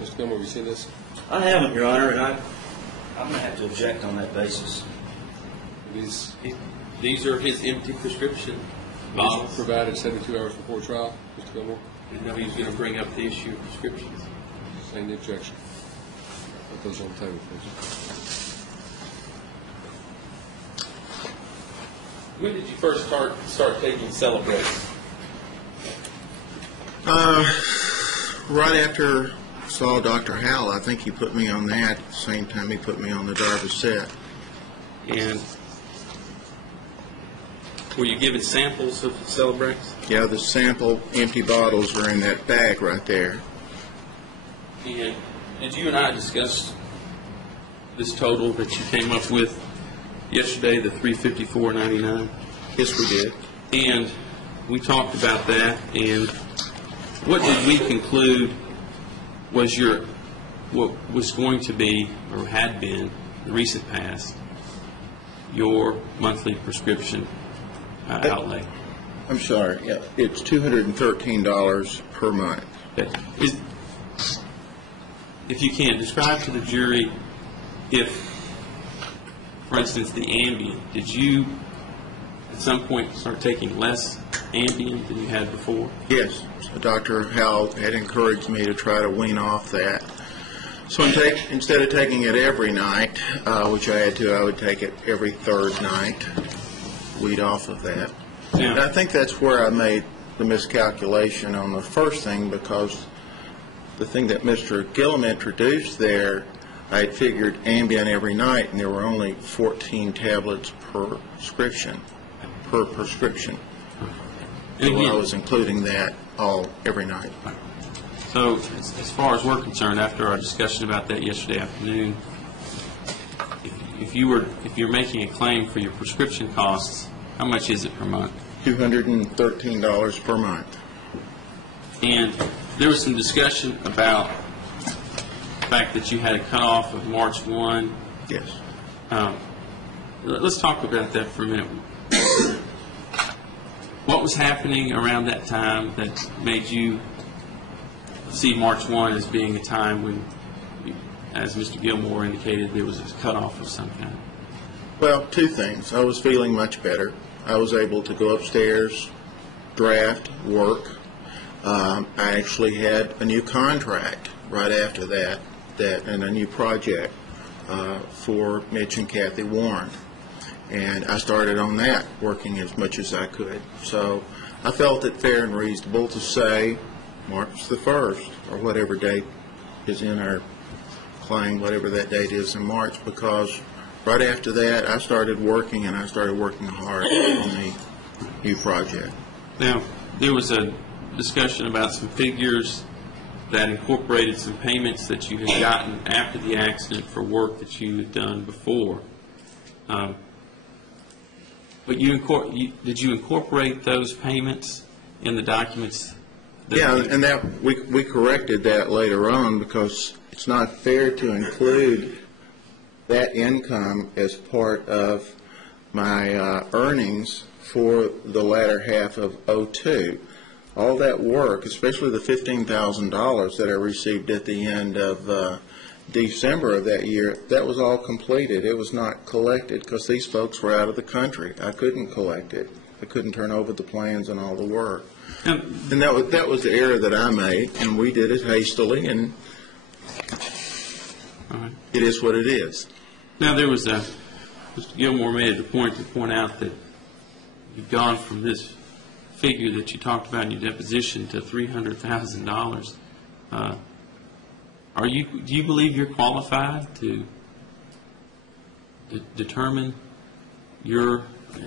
Mr. Gilmore, have you seen this? I haven't, Your Honor, and I'm going to have to object on that basis. These are his empty prescription bottles. Provided 72 hours before trial, Mr. Gilmore. Didn't know he was going to bring up the issue of prescriptions. Saying the objection. Put those on the table, please. When did you first start taking Celebrate? Right after I saw Dr. Howell, I think he put me on that. At the same time he put me on the Darvocet. And were you given samples of Celebrex? Yeah, the sample empty bottles are in that bag right there. And did you and I discuss this total that you came up with yesterday, the $354.99? Yes, we did. And we talked about that, and what did we conclude was what was going to be, or had been, in the recent past, your monthly prescription outlay? I'm sorry. Yeah, it's $213 per month. If you can, describe to the jury if, for instance, the Ambien, did you at some point start taking less Ambien than you had before? Yes. So Dr. Howell had encouraged me to try to wean off that. So instead of taking it every night, which I had to, I would take it every third night, weed off of that. Yeah. And I think that's where I made the miscalculation on the first thing, because the thing that Mr. Gillum introduced there, I had figured Ambien every night, and there were only 14 tablets per prescription. So I was including that all every night. So as far as we're concerned, after our discussion about that yesterday afternoon, if you're making a claim for your prescription costs, how much is it per month? $213 per month. And there was some discussion about the fact that you had a cutoff of March 1. Yes. Let's talk about that for a minute. What was happening around that time that made you see March 1 as being a time when, as Mr. Gilmore indicated, there was a cutoff of some kind? Well, two things. I was feeling much better. I was able to go upstairs, draft, work. I actually had a new contract right after that and a new project for Mitch and Kathy Warren. And I started on that, working as much as I could. So I felt it fair and reasonable to say March the 1st, or whatever date is in our claim, whatever that date is in March, because right after that I started working, and I started working hard on the new project. Now, there was a discussion about some figures that incorporated some payments that you had gotten after the accident for work that you had done before. But did you incorporate those payments in the documents? Yeah, and that we corrected that later on, because it's not fair to include that income as part of my earnings for the latter half of '02. All that work, especially the $15,000 that I received at the end of December of that year, that was all completed. It was not collected because these folks were out of the country. I couldn't collect it. I couldn't turn over the plans and all the work. And that was the error that I made, and we did it hastily, and it is what it is. Now, there was Mr. Gilmore made it a point to point out that you've gone from this figure that you talked about in your deposition to $300,000. Do you believe you're qualified to determine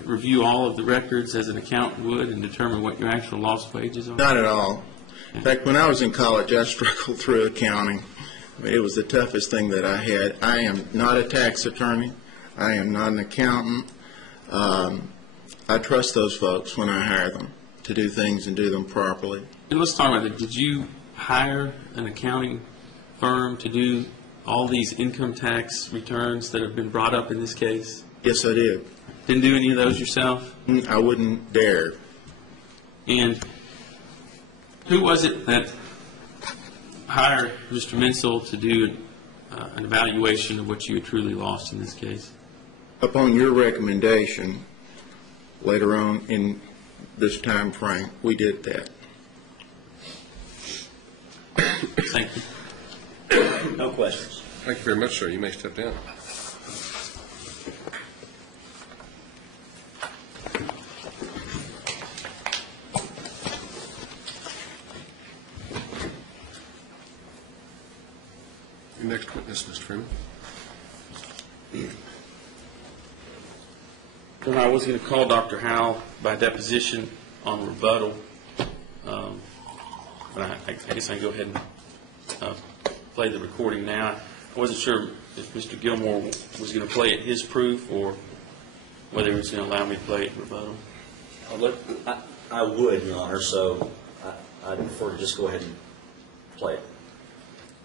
review all of the records as an accountant would and determine what your actual lost wages are? Not at all. In fact, when I was in college, I struggled through accounting. I mean, it was the toughest thing that I had. I am not a tax attorney. I am not an accountant. I trust those folks when I hire them to do things and do them properly. And let's talk about that. Did you hire an accounting firm to do all these income tax returns that have been brought up in this case? Yes, I did. Didn't do any of those yourself? I wouldn't dare. And who was it that hire Mr. Menzel to do an evaluation of what you had truly lost in this case? Upon your recommendation, later on in this time frame, we did that. Thank you. No questions. Thank you very much, sir. You may step down. Your next witness, Mr. Freeman. Well, I was going to call Dr. Howell by deposition on rebuttal, but I guess I can go ahead and play the recording now. I wasn't sure if Mr. Gilmore was going to play it his proof or whether he was going to allow me to play it rebuttal. I would, Your Honor, so I'd prefer to just go ahead and play it.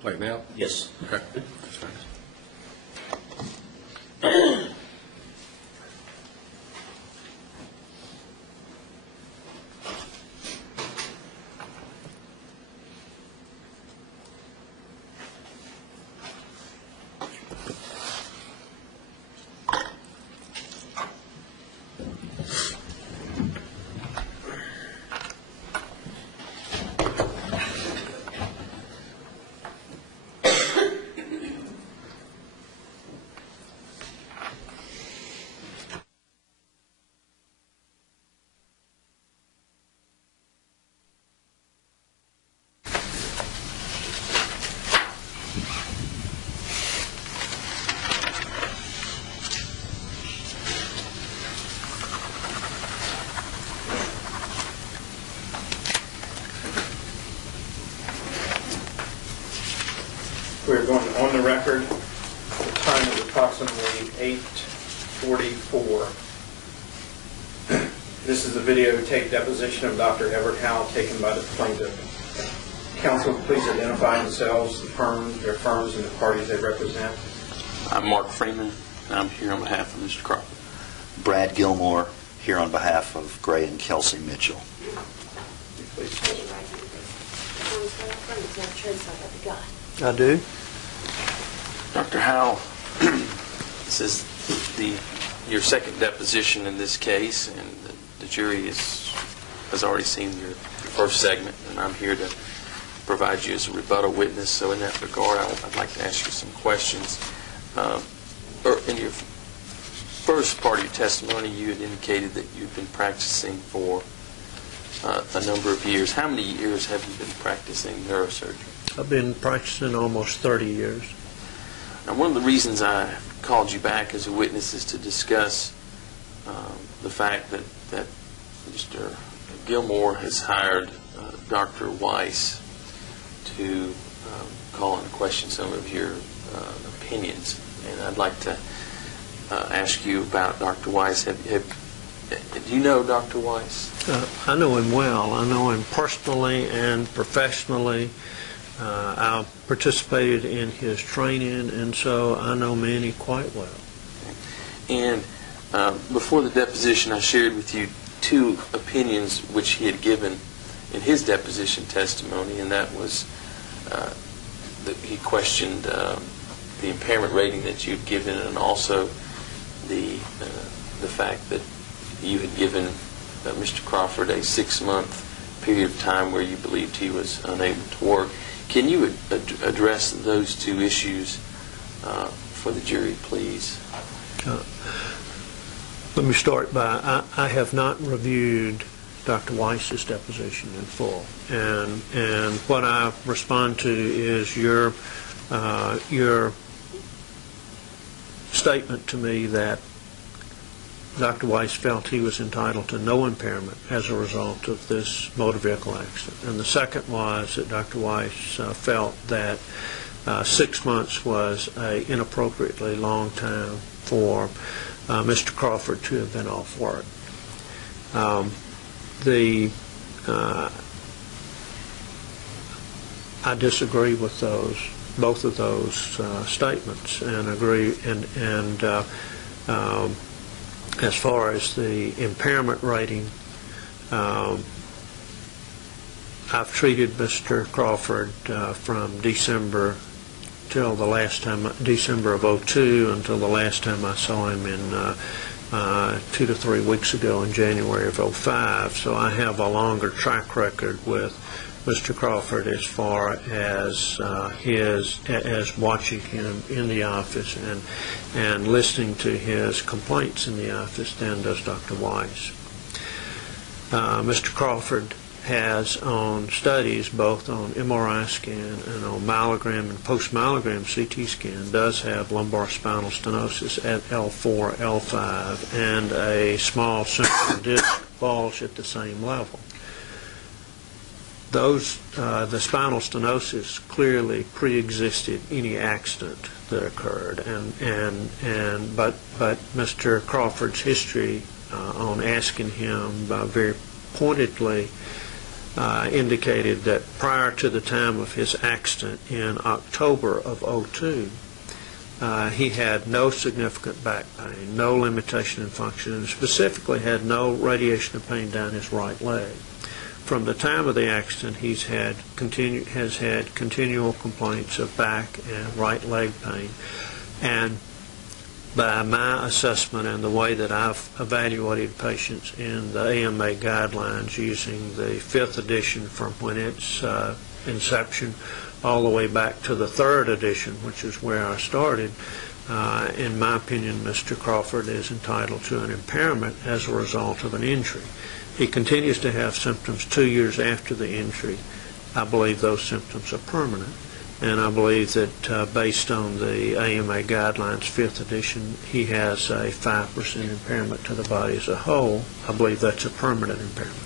Play it now? Yes. Okay. That's fine. We're going on the record. The time is approximately 8:44. This is a videotape deposition of Dr. Everett Howell taken by the plaintiff. Counsel, please identify themselves, their firms, and the parties they represent. I'm Mark Freeman, and I'm here on behalf of Mr. Crawford. Brad Gilmore, here on behalf of Gray and Kelsey Mitchell. Please. I do. Dr. Howell, this is your second deposition in this case, and the jury has already seen your first segment, and I'm here to provide you as a rebuttal witness. So in that regard, I'd like to ask you some questions. In your first part of your testimony, you had indicated that you've been practicing for a number of years. How many years have you been practicing neurosurgery? I've been practicing almost 30 years. Now, one of the reasons I called you back as a witness is to discuss the fact that Mr. Gilmore has hired Dr. Weiss to call and question some of your opinions. And I'd like to ask you about Dr. Weiss. Do you know Dr. Weiss? I know him well. I know him personally and professionally. I participated in his training, and so I know Manny quite well. And before the deposition, I shared with you two opinions which he had given in his deposition testimony, and that was that he questioned the impairment rating that you'd given, and also the fact that you had given Mr. Crawford a 6-month period of time where you believed he was unable to work. Can you address those two issues for the jury, please? Let me start by, I have not reviewed Dr. Weiss's deposition in full, and what I respond to is your statement to me that Dr. Weiss felt he was entitled to no impairment as a result of this motor vehicle accident. And the second was that Dr. Weiss felt that 6 months was an inappropriately long time for Mr. Crawford to have been off work. I disagree with both of those statements, and agree and as far as the impairment rating, I I've treated Mr. Crawford from December till the last time, December of '02 until the last time I saw him in 2 to 3 weeks ago in January of '05. So I have a longer track record with Mr. Crawford as far as as watching him in the office and listening to his complaints in the office than does Dr. Weiss. Mr. Crawford has on studies both on MRI scan and on myelogram and post-myelogram CT scan does have lumbar spinal stenosis at L4, L5, and a small central disc bulge at the same level. Those, the spinal stenosis clearly pre-existed any accident that occurred, but Mr. Crawford's history on asking him very pointedly indicated that prior to the time of his accident in October of '02, he had no significant back pain, no limitation in function, and specifically had no radiation of pain down his right leg. From the time of the accident, has had continual complaints of back and right leg pain, and by my assessment and the way that I've evaluated patients in the AMA guidelines using the 5th edition from when its inception all the way back to the 3rd edition, which is where I started, in my opinion, Mr. Crawford is entitled to an impairment as a result of an injury. He continues to have symptoms 2 years after the injury. I believe those symptoms are permanent. And I believe that based on the AMA guidelines 5th edition, he has a 5% impairment to the body as a whole. I believe that's a permanent impairment.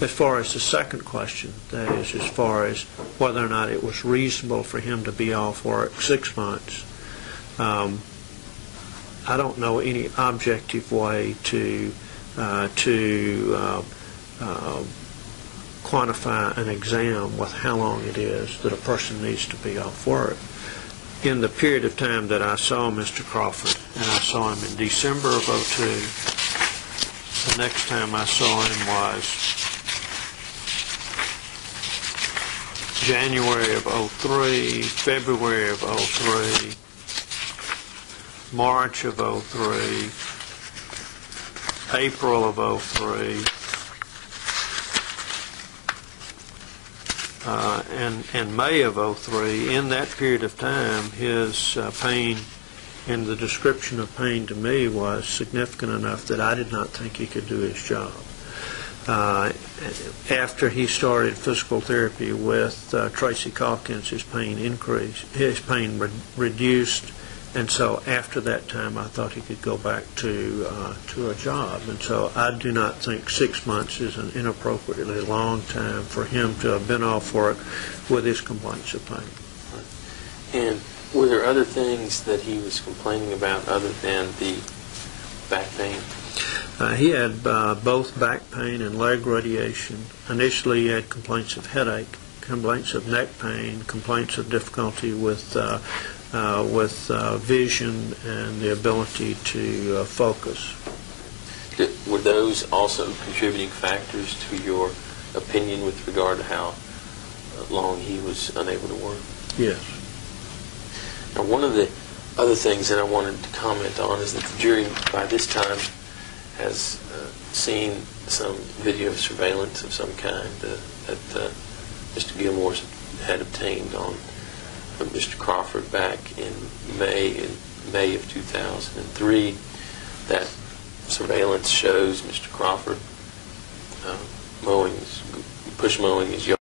As far as the second question, that is as far as whether or not it was reasonable for him to be off work 6 months, I don't know any objective way to quantify an exam with how long it is that a person needs to be off work. In the period of time that I saw Mr. Crawford, and I saw him in December of '02, the next time I saw him was January of '03, February of '03, March of '03, April of '03, and May of '03. In that period of time, his pain and the description of pain to me was significant enough that I did not think he could do his job. After he started physical therapy with Tracy Calkins, his pain increased, his pain reduced, and so after that time I thought he could go back to a job. And so I do not think 6 months is an inappropriately long time for him to have been off work with his complaints of pain. And were there other things that he was complaining about other than the back pain? He had both back pain and leg radiation. Initially he had complaints of headache, complaints of neck pain, complaints of difficulty with vision and the ability to focus. Were those also contributing factors to your opinion with regard to how long he was unable to work? Yes. Now, one of the other things that I wanted to comment on is that the jury, by this time, has seen some video surveillance of some kind that Mr. Gilmore had obtained on from Mr. Crawford back in May of 2003. That surveillance shows Mr. Crawford push mowing his yard.